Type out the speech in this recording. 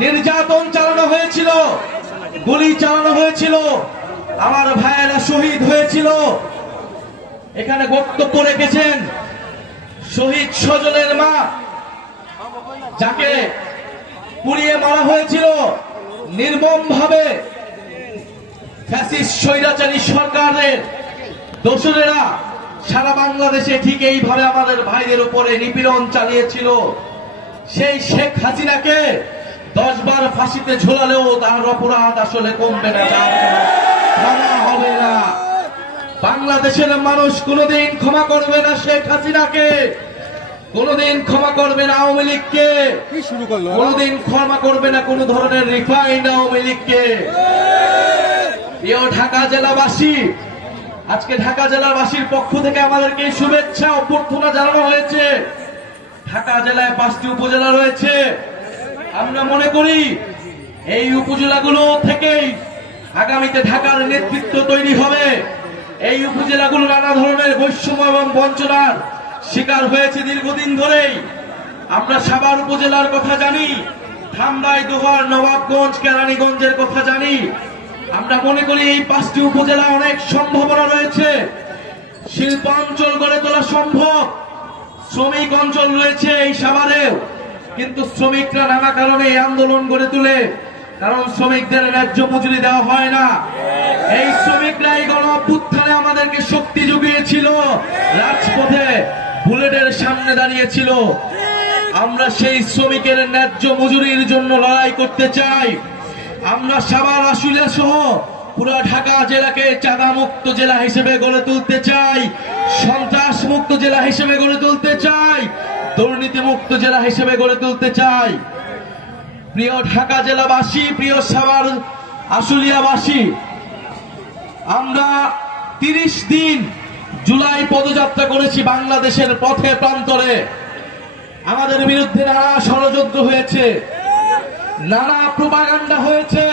নির্যাতন চালানো হয়েছিল, গুলি চালানো হয়েছিল, আমার ভাইয়েরা শহীদ হয়েছিল। এখানে বক্তব্য রেখেছেন শহীদ সজলের মা, যাকে পুড়িয়ে মারা হয়েছিল নির্মম ভাবে ফ্যাসিস্ট স্বৈরাচারী সরকারের দোসরেরা সারা বাংলাদেশে ঠিক এইভাবে আমাদের ভাইদের উপরে নিপীড়ন চালিয়েছিল। সেই শেখ হাসিনাকে 10 বার ফাঁসিতে ঝোলালেও তার অপরাধ আসলে কমবে না, ক্ষমা হবে না। বাংলাদেশের মানুষ কোনোদিন ক্ষমা করবে না শেখ হাসিনাকে, কোনোদিন ক্ষমা করবে না আওয়ামী লীগকে, কোনোদিন ক্ষমা করবে না কোন ধরনের রিফাইন্ড আওয়ামী লীগকে। প্রিয় ঢাকা জেলাবাসী, আজকে ঢাকা জেলাবাসীর পক্ষ থেকে আমাদেরকে শুভেচ্ছা অভ্যর্থনা জানানো হয়েছে। ঢাকা জেলায় 5টি উপজেলা রয়েছে। আমরা মনে করি এই উপজেলাগুলো থেকেই আগামীতে ঢাকার নেতৃত্ব তৈরি হবে। এই উপজেলাগুলো নানা ধরনের বৈষম্য এবং বঞ্চনার শিকার হয়েছে দীর্ঘদিন ধরেই। আমরা সাভার উপজেলার কথা জানি, ধামরাই, দোহার, নবাবগঞ্জ, কেরানীগঞ্জের কথা জানি। আমরা মনে করি এই 5টি উপজেলা অনেক সম্ভাবনা রয়েছে, শিল্পাঞ্চল গড়ে তোলা সম্ভব, শ্রমিক অঞ্চল রয়েছে এই সাভারেও। কিন্তু শ্রমিকরা নানা কারণে এই আন্দোলন গড়ে তুলে, কারণ শ্রমিকদের ন্যায্য মজুরি দেওয়া হয় না। এই শ্রমিকরা এই গণ অভ্যুত্থানে আমাদেরকে শক্তি জুগিয়েছিল, রাজপথে বুলেটের সামনে দাঁড়িয়েছিল। আমরা সেই শ্রমিকের ন্যায্য মজুরির জন্য লড়াই করতে চাই। আমরা সাভার, আশুলিয়া সহ পুরা ঢাকা জেলাকে চাঁদা মুক্ত জেলা হিসেবে গড়ে তুলতে চাই, সন্ত্রাস মুক্ত জেলা হিসেবে গড়ে তুলতে চাই, দুর্নীতি মুক্ত জেলা হিসেবে গড়ে তুলতে চাই। প্রিয় ঢাকা জেলাবাসী, প্রিয় সাভার আশুলিয়াবাসী, আমরা 30 দিন জুলাই পদযাত্রা করেছি বাংলাদেশের পথে প্রান্তরে। আমাদের বিরুদ্ধে নানা ষড়যন্ত্র হয়েছে, নানা প্রোপাগান্ডা হয়েছে,